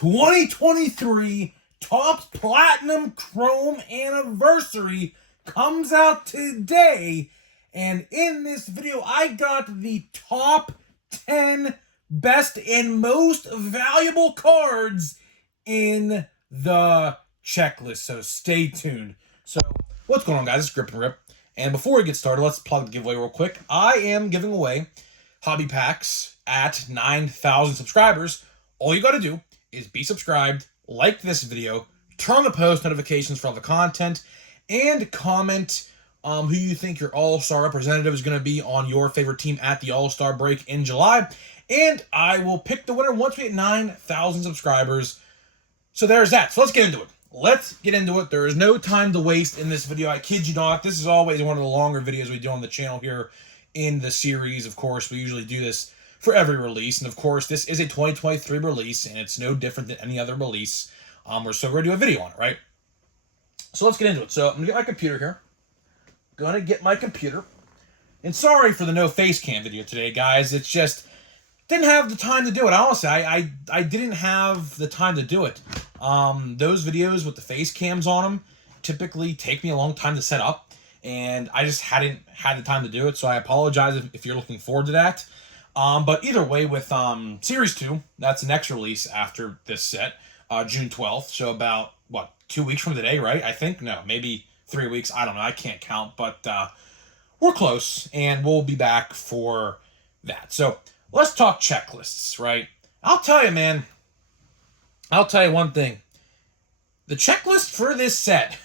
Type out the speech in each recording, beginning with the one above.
2023 Topps Platinum Chrome Anniversary comes out today. And in this video, I got the top 10 best and most valuable cards in the checklist. So stay tuned. So what's going on, guys? It's Grip and Rip. And before we get started, let's plug the giveaway real quick. I am giving away hobby packs at 9,000 subscribers. All you got to do is be subscribed, like this video, turn on the post notifications for all the content, and comment who you think your All-Star representative is going to be on your favorite team at the All-Star break in July. And I will pick the winner once we hit 9,000 subscribers. So there's that. So let's get into it. Let's get into it. There is no time to waste in this video. I kid you not. This is always one of the longer videos we do on the channel here in the series. Of course, we usually do this for every release. And of course, this is a 2023 release, and it's no different than any other release. We're still going to do a video on it, right? So let's get into it. So I'm going to get my computer here. And sorry for the no face cam video today, guys. It's just didn't have the time to do it. Honestly, I didn't have the time to do it. Those videos with the face cams on them typically take me a long time to set up, and I just hadn't had the time to do it. So I apologize if you're looking forward to that. But either way, with Series 2, that's the next release after this set, June 12th. So about, 2 weeks from today, right? I think? No, maybe 3 weeks. I don't know. I can't count. But we're close, and we'll be back for that. So let's talk checklists, right? I'll tell you, man. I'll tell you one thing. The checklist for this set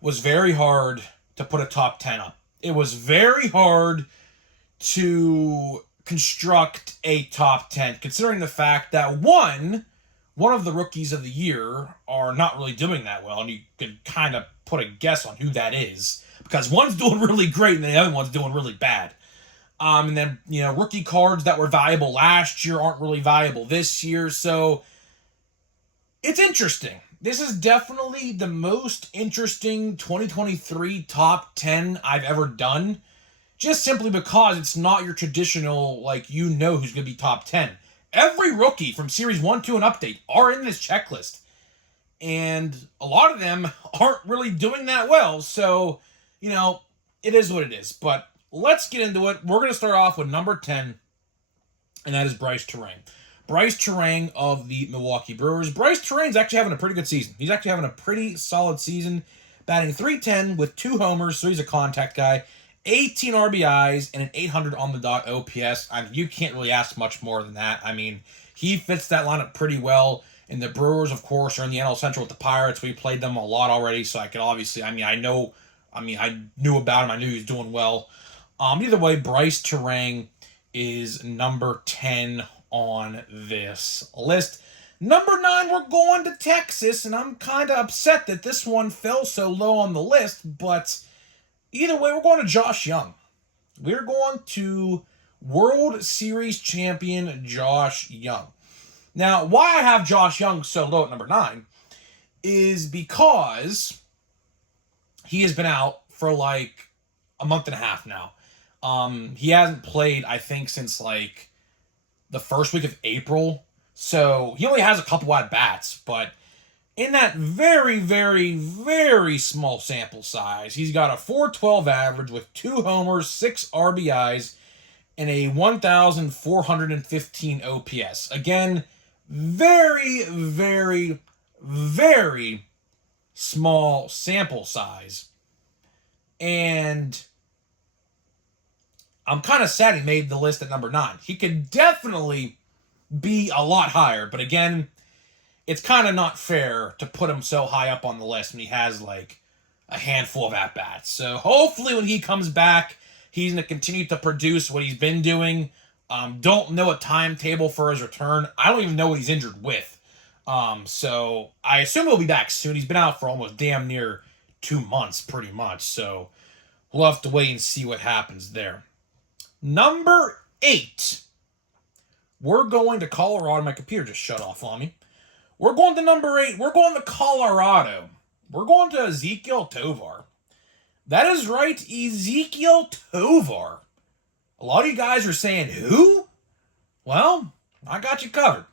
was very hard to put a top 10 up. It was very hard to construct a top 10, considering the fact that one of the rookies of the year are not really doing that well, and you could kind of put a guess on who that is, because one's doing really great and the other one's doing really bad. And then, rookie cards that were valuable last year aren't really valuable this year, so it's interesting. This is definitely the most interesting 2023 top 10 I've ever done, just simply because it's not your traditional, who's going to be top 10. Every rookie from Series 1, 2, and Update are in this checklist. And a lot of them aren't really doing that well. So, it is what it is. But let's get into it. We're going to start off with number 10, and that is Brice Turang. Brice Turang of the Milwaukee Brewers. Brice Turang's actually having a pretty good season. He's actually having a pretty solid season, batting .310 with 2 homers, so he's a contact guy. 18 RBIs and an 800 on the dot OPS. You can't really ask much more than that. He fits that lineup pretty well. And the Brewers, of course, are in the NL Central with the Pirates. We played them a lot already, so I could obviously, I knew about him. I knew he was doing well. Either way, Brice Turang is number 10 on this list. Number 9, we're going to Texas, and I'm kind of upset that this one fell so low on the list, but either way, we're going to Josh Young. We're going to World Series champion Josh Young. Now, why I have Josh Young so low at number 9 is because he has been out for a month and a half now. He hasn't played, I think, since the first week of April. So he only has a couple at-bats, but in that very, very, very small sample size, he's got a .412 average with 2 homers, 6 RBIs, and a 1,415 OPS. Again, very, very, very small sample size. And I'm kind of sad he made the list at number 9. He could definitely be a lot higher, but again, it's kind of not fair to put him so high up on the list when he has a handful of at-bats. So hopefully when he comes back, he's going to continue to produce what he's been doing. Don't know a timetable for his return. I don't even know what he's injured with. So I assume he'll be back soon. He's been out for almost damn near 2 months, pretty much. So we'll have to wait and see what happens there. Number 8. We're going to Colorado. My computer just shut off on me. We're going to number 8. We're going to Colorado. We're going to Ezequiel Tovar. That is right, Ezequiel Tovar. A lot of you guys are saying, who? Well, I got you covered.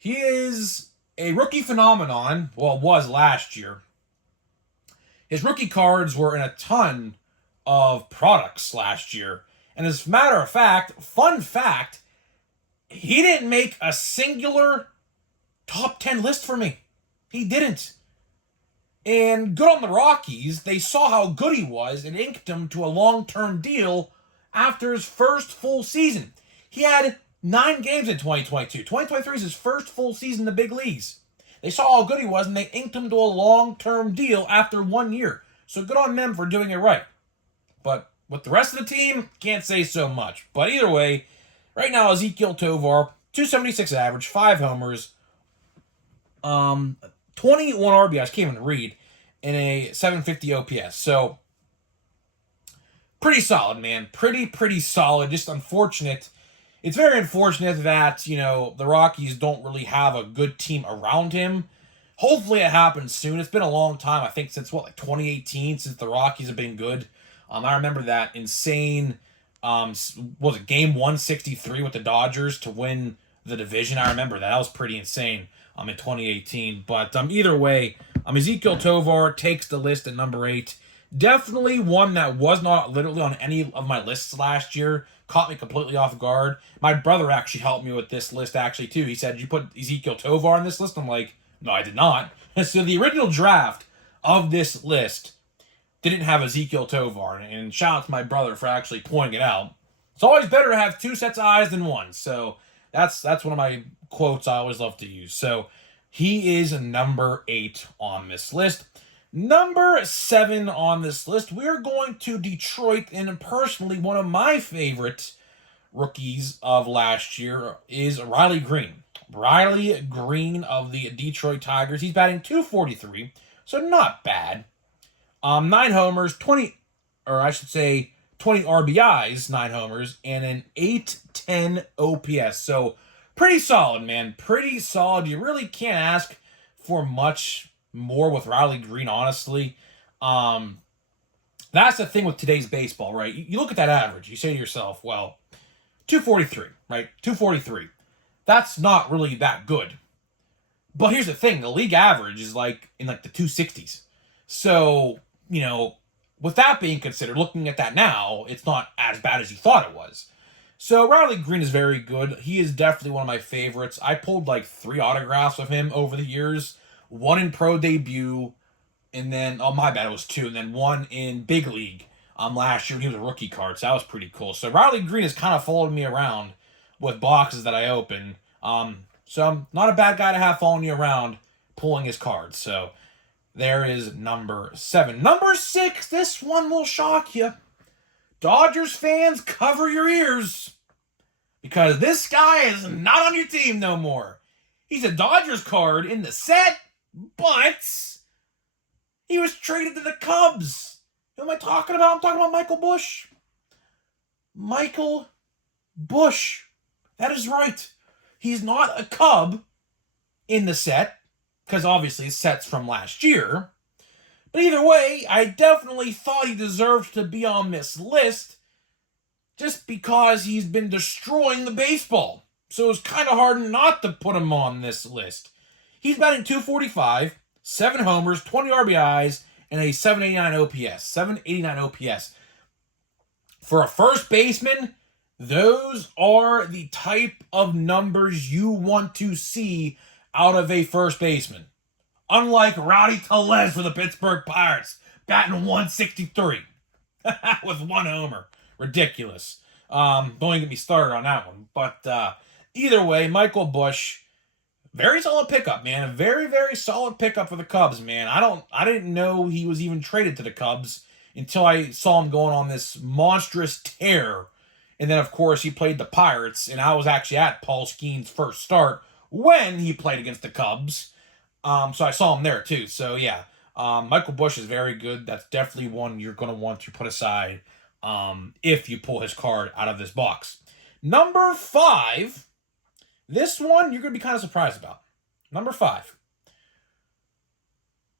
He is a rookie phenomenon, well, it was last year. His rookie cards were in a ton of products last year. And as a matter of fact, fun fact, he didn't make a singular top 10 list for me. He didn't. And good on the Rockies, they saw how good he was and inked him to a long-term deal after his first full season. He had 9 games in 2022. 2023 is his first full season in the big leagues. They saw how good he was, and they inked him to a long-term deal after 1 year. So good on them for doing it right. But with the rest of the team, can't say so much. But either way, right now, Ezequiel Tovar, 276 average, 5 homers, 21 RBIs, can't even read, and a 750 OPS. So, pretty solid, man. Pretty solid. Just unfortunate. It's very unfortunate that, the Rockies don't really have a good team around him. Hopefully it happens soon. It's been a long time, I think, since, 2018, since the Rockies have been good. I remember that insane, was it game 163 with the Dodgers to win the division? I remember that. That was pretty insane in 2018. But either way, Ezequiel Tovar takes the list at number 8. Definitely one that was not literally on any of my lists last year. Caught me completely off guard. My brother actually helped me with this list actually too. He said, "Did you put Ezequiel Tovar on this list?" I'm like, "No, I did not." So the original draft of this list didn't have Ezequiel Tovar, and shout out to my brother for actually pointing it out. It's always better to have 2 sets of eyes than one. So that's one of my quotes I always love to use. So he is number 8 on this list. Number 7 on this list, we are going to Detroit, and personally, one of my favorite rookies of last year is Riley Green. Riley Green of the Detroit Tigers. He's batting .243, so not bad. 9 homers, 20 RBIs, 9 homers, and an 810 OPS. So pretty solid, man. Pretty solid. You really can't ask for much more with Riley Green, honestly. That's the thing with today's baseball, right? You look at that average, you say to yourself, well, 243, right? 243. That's not really that good. But here's the thing, the league average is in the 260s. So, with that being considered, looking at that now, it's not as bad as you thought it was. So Riley Green is very good. He is definitely one of my favorites. I pulled 3 autographs of him over the years. 1 in pro debut, and then, oh my bad, it was 2, and then 1 in big league last year. He was a rookie card, so that was pretty cool. So Riley Green has kind of followed me around with boxes that I open. So I'm not a bad guy to have following you around pulling his cards. So there is number 7. Number 6, this one will shock you. Dodgers fans, cover your ears, because this guy is not on your team no more. He's a Dodgers card in the set, but he was traded to the Cubs. Who am I talking about? I'm talking about Michael Busch. Michael Busch. That is right. He's not a Cub in the set, because obviously his set's from last year. But either way, I definitely thought he deserved to be on this list just because he's been destroying the baseball. So it was kind of hard not to put him on this list. He's batting .245, 7 homers, 20 RBIs, and a 789 OPS. 789 OPS. For a first baseman, those are the type of numbers you want to see out of a first baseman. Unlike Rowdy Tellez for the Pittsburgh Pirates, batting .163 with 1 homer. Ridiculous. Don't even get me started on that one. But either way, Michael Busch, very solid pickup, man. A very, very solid pickup for the Cubs, man. I didn't know he was even traded to the Cubs until I saw him going on this monstrous tear. And then, of course, he played the Pirates, and I was actually at Paul Skeen's first start when he played against the Cubs. So I saw him there, too. So, yeah, Michael Busch is very good. That's definitely one you're going to want to put aside if you pull his card out of this box. Number 5, this one you're going to be kind of surprised about. Number 5,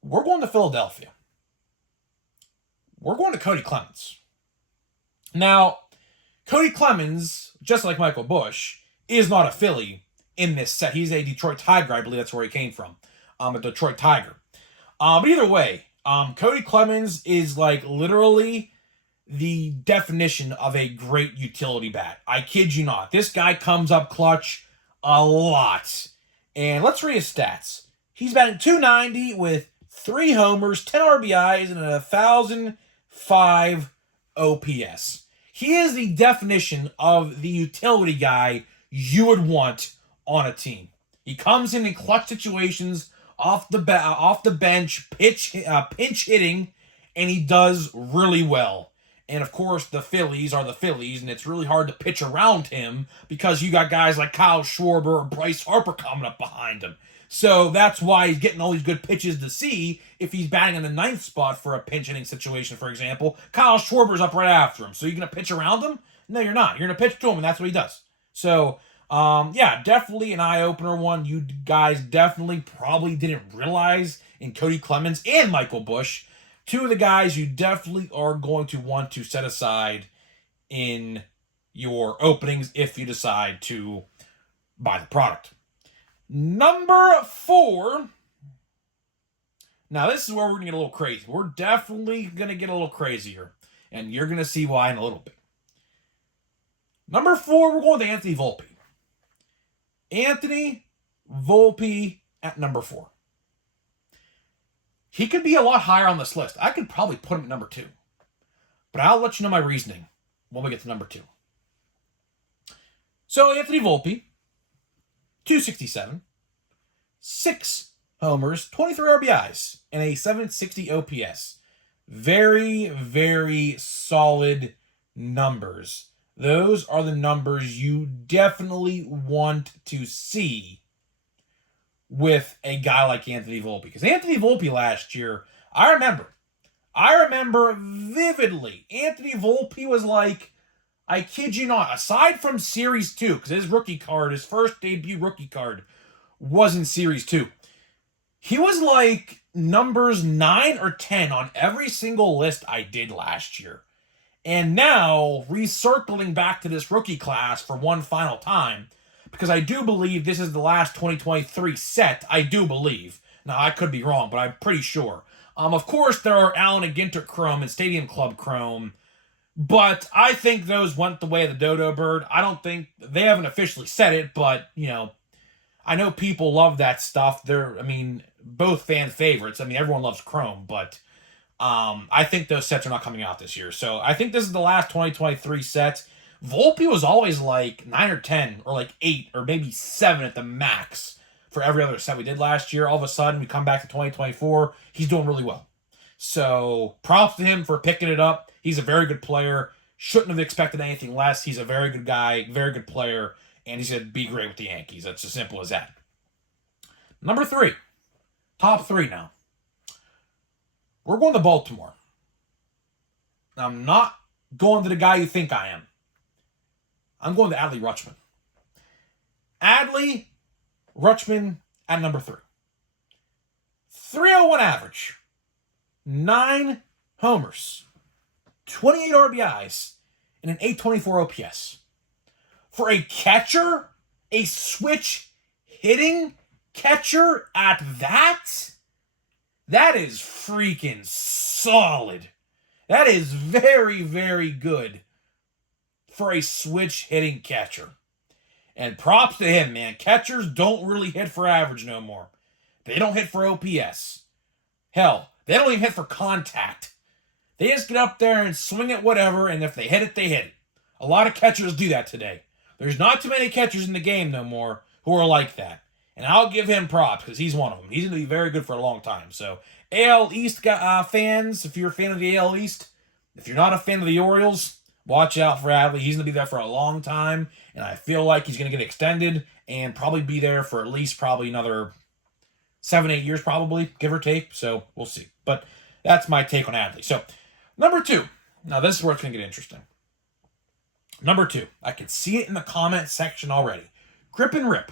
we're going to Philadelphia. We're going to Cody Clemens. Now, Cody Clemens, just like Michael Busch, is not a Philly, in this set. He's a Detroit Tiger, I believe that's where he came from. A Detroit Tiger. But either way, Cody Clemens is like literally the definition of a great utility bat. I kid you not. This guy comes up clutch a lot. And let's read his stats. He's batting .290 with 3 homers, 10 RBIs, and a 1,005 OPS. He is the definition of the utility guy you would want on a team. He comes in clutch situations, off the bench, pinch hitting, and he does really well. And of course, the Phillies are the Phillies, and it's really hard to pitch around him because you got guys like Kyle Schwarber or Bryce Harper coming up behind him. So that's why he's getting all these good pitches to see. If he's batting in the 9th spot for a pinch hitting situation, for example, Kyle Schwarber's up right after him. So you're going to pitch around him? No, you're not. You're going to pitch to him, and that's what he does. So, yeah, definitely an eye-opener one. You guys definitely probably didn't realize in Cody Clemens and Michael Busch, 2 of the guys you definitely are going to want to set aside in your openings if you decide to buy the product. Number 4. Now, this is where we're going to get a little crazy. We're definitely going to get a little crazier, and you're going to see why in a little bit. Number 4, we're going to Anthony Volpe. Anthony Volpe at number 4. He could be a lot higher on this list. I could probably put him at number 2. But I'll let you know my reasoning when we get to number 2. So, Anthony Volpe, 267, 6 homers, 23 RBIs, and a 760 OPS. Very, very solid numbers. Those are the numbers you definitely want to see with a guy like Anthony Volpe. Because Anthony Volpe last year, I remember vividly, Anthony Volpe was like, I kid you not, aside from Series 2, because his rookie card, his first debut rookie card, was in Series 2. He was like numbers 9 or 10 on every single list I did last year. And now, recircling back to this rookie class for one final time, because I do believe this is the last 2023 set, I do believe. Now, I could be wrong, but I'm pretty sure. Of course, there are Allen and Ginter Chrome and Stadium Club Chrome, but I think those went the way of the dodo bird. I don't think, they haven't officially said it, but, you know, I know people love that stuff. They're, I mean, both fan favorites. I mean, everyone loves Chrome, but I think those sets are not coming out this year. So I think this is the last 2023 set. Volpe was always like 9 or 10 or like 8 or maybe 7 at the max for every other set we did last year. All of a sudden, we come back to 2024. He's doing really well. So props to him for picking it up. He's a very good player. Shouldn't have expected anything less. He's a very good guy, very good player, and he's going to be great with the Yankees. That's as simple as that. Number 3. Top 3 now. We're going to Baltimore. I'm not going to the guy you think I am. I'm going to Adley Rutschman. Adley Rutschman at number 3. 301 average. 9 homers. 28 RBIs. And an 824 OPS. For a catcher, a switch hitting catcher at that is freaking solid. That is very, very good for a switch hitting catcher. And props to him, man. Catchers don't really hit for average no more. They don't hit for OPS. Hell, they don't even hit for contact. They just get up there and swing at whatever, and if they hit it, they hit it. A lot of catchers do that today. There's not too many catchers in the game no more who are like that. And I'll give him props because he's one of them. He's going to be very good for a long time. So, AL East fans, if you're a fan of the AL East, if you're not a fan of the Orioles, watch out for Adley. He's going to be there for a long time. And I feel like he's going to get extended and probably be there for at least probably another 7-8 years probably, give or take. So, we'll see. But that's my take on Adley. So, number 2. Now, this is where it's going to get interesting. Number 2. I can see it in the comment section already. Grip and Rip.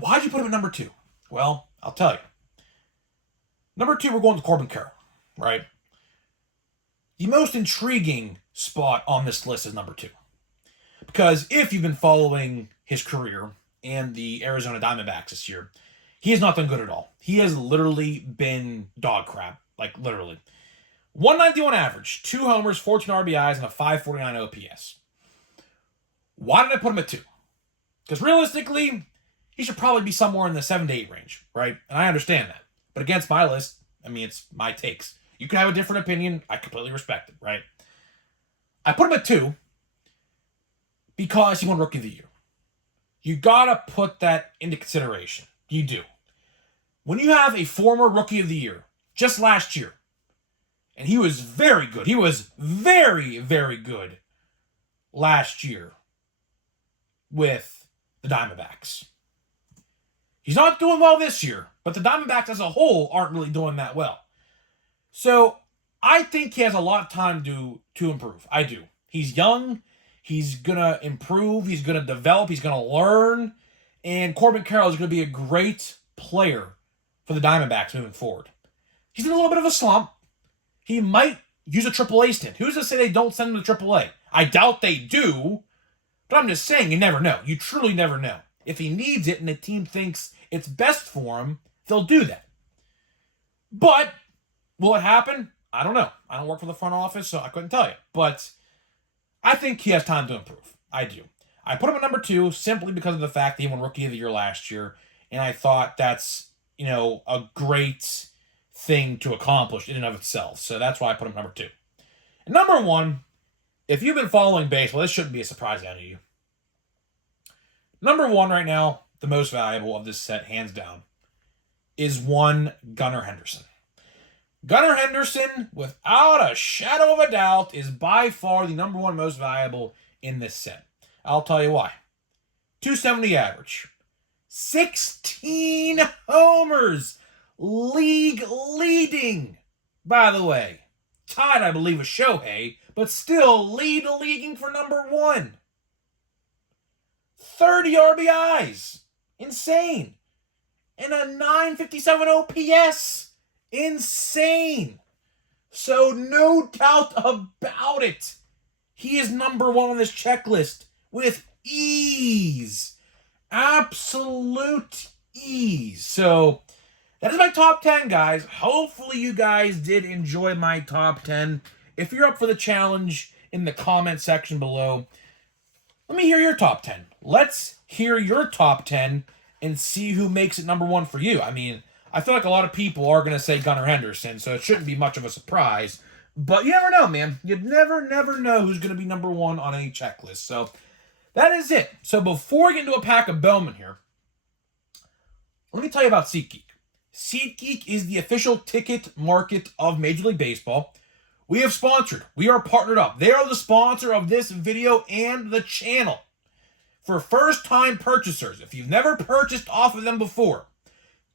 Why'd you put him at number 2? Well, I'll tell you. Number 2, we're going to Corbin Carroll, right? The most intriguing spot on this list is number 2. Because if you've been following his career, and the Arizona Diamondbacks this year. He has not done good at all. He has literally been dog crap. Like, literally. 191 average, 2 homers, 14 RBIs, and a 549 OPS. Why did I put him at 2? Because realistically, he should probably be somewhere in the 7 to 8 range, right? And I understand that. But against my list, I mean, it's my takes. You can have a different opinion. I completely respect it, right? I put him at 2 because he won Rookie of the Year. You gotta put that into consideration. You do. When you have a former Rookie of the Year, just last year, and he was very good. He was very, very good last year with the Diamondbacks. He's not doing well this year, but the Diamondbacks as a whole aren't really doing that well. So I think he has a lot of time to improve. I do. He's young. He's going to improve. He's going to develop. He's going to learn. And Corbin Carroll is going to be a great player for the Diamondbacks moving forward. He's in a little bit of a slump. He might use a AAA stint. Who's to say they don't send him to AAA? I doubt they do. But I'm just saying, you never know. You truly never know. If he needs it and the team thinks it's best for him, they'll do that. But will it happen? I don't know. I don't work for the front office, so I couldn't tell you. But I think he has time to improve. I do. I put him at number 2 simply because of the fact that he won Rookie of the Year last year. And I thought that's, a great thing to accomplish in and of itself. So that's why I put him at number 2. And number 1, if you've been following baseball, this shouldn't be a surprise to any of you. Number 1 right now, the most valuable of this set, hands down, is one Gunnar Henderson. Gunnar Henderson, without a shadow of a doubt, is by far the number 1 most valuable in this set. I'll tell you why. 270 average. 16 homers. League leading, by the way. Tied, I believe, with Shohei, but still leading for number 1. 30 RBIs. Insane. And a 957 OPS. Insane. So no doubt about it. He is number 1 on this checklist with ease. Absolute ease. So that is my top 10, guys. Hopefully you guys did enjoy my top 10. If you're up for the challenge in the comment section below, let me hear your top 10. Let's hear your top 10 and see who makes it number 1 for you. I mean, I feel like a lot of people are going to say Gunnar Henderson, so it shouldn't be much of a surprise. But you never know, man. You'd never know who's going to be number 1 on any checklist. So that is it. So before we get into a pack of Bowman here, let me tell you about SeatGeek. SeatGeek is the official ticket market of Major League Baseball. We have sponsored. We are partnered up. They are the sponsor of this video and the channel. For first-time purchasers, if you've never purchased off of them before,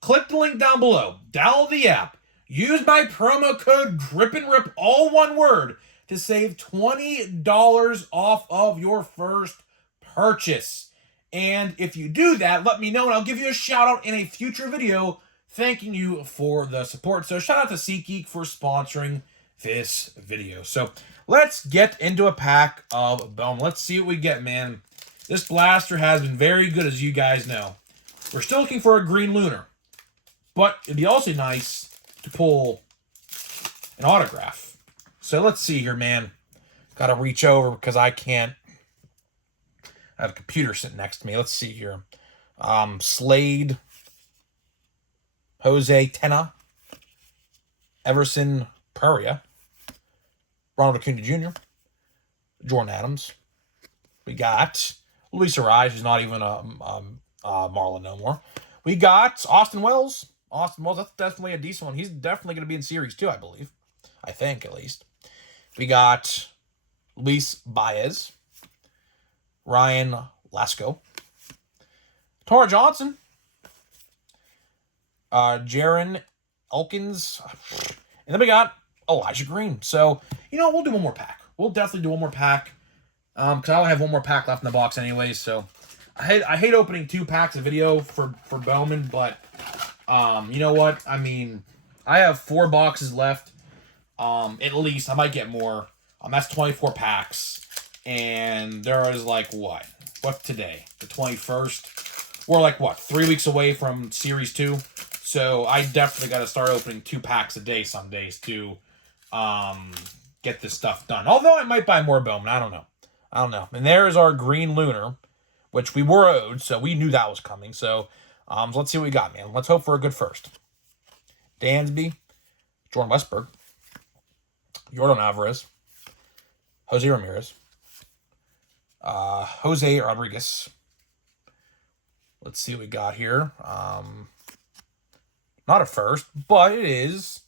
click the link down below. Download the app. Use my promo code GRIPANDRIP, all one word, to save $20 off of your first purchase. And if you do that, let me know and I'll give you a shout out in a future video thanking you for the support. So shout out to SeatGeek for sponsoring this video. So let's get into a pack of Bowman. Let's see what we get, man. This blaster has been very good, as you guys know. We're still looking for a green lunar, but it'd be also nice to pull an autograph. So let's see here, man. Got to reach over because I can't. I have a computer sitting next to me. Let's see here. Slade, Jose Tena, Everson Pereira, Ronald Acuna Jr., Jordan Adams. We got Luis Ariz, who's not even a Marlin no more. We got Austin Wells. Austin Wells, that's definitely a decent one. He's definitely going to be in Series 2, I believe. I think, at least. We got Luis Baez, Ryan Lasco, Tora Johnson, Jaron Elkins, and then we got Elijah Green. So, we'll do one more pack. We'll definitely do one more pack. Because I only have one more pack left in the box anyway, so I hate opening 2 packs of video for Bowman, but you know what? I mean, I have 4 boxes left. At least I might get more. That's 24 packs. And there is like what? What's today? The 21st. we're like, what, 3 weeks away from Series 2? So I definitely got to start opening 2 packs a day some days to get this stuff done. Although I might buy more Bowman. I don't know. And there's our Green Lunar, which we were owed, so we knew that was coming. So let's see what we got, man. Let's hope for a good first. Dansby, Jordan Westberg, Jordan Alvarez, Jose Ramirez, Jose Rodriguez. Let's see what we got here. Not a first, but it is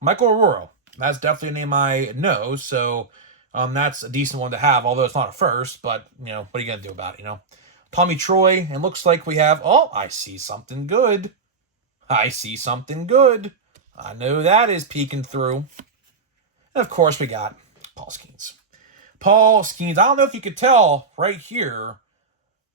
Michael Aurora. That's definitely a name I know, so that's a decent one to have, although it's not a first, but, you know, what are you going to do about it, you know? Tommy Troy, it looks like we have, oh, I see something good. I know that is peeking through. And, of course, we got Paul Skeens. I don't know if you could tell right here,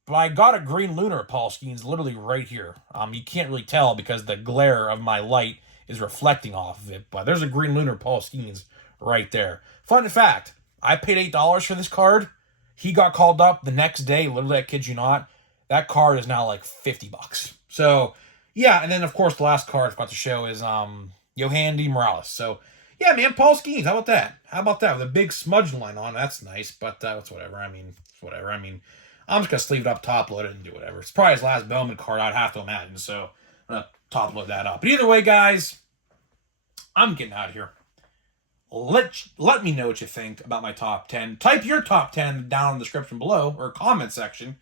but I got a Green Lunar Paul Skeens literally right here. You can't really tell because the glare of my light is reflecting off of it, but there's a Green Lunar Paul Skeens right there. Fun fact, I paid $8 for this card. He got called up the next day, literally, I kid you not. That card is now like $50. So, yeah, and then, of course, the last card I forgot to show is Yohandy Morales. So, yeah, man, Paul Skeens, how about that? With a big smudge line on, that's nice, but it's whatever. It's whatever. I'm just going to sleeve it up, top load it, and do whatever. It's probably his last Bowman card, I'd have to imagine, so I'm going to top load that up. But either way, guys, I'm getting out of here. Let me know what you think about my top 10. Type your top 10 down in the description below, or comment section,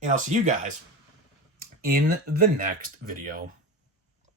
and I'll see you guys in the next video.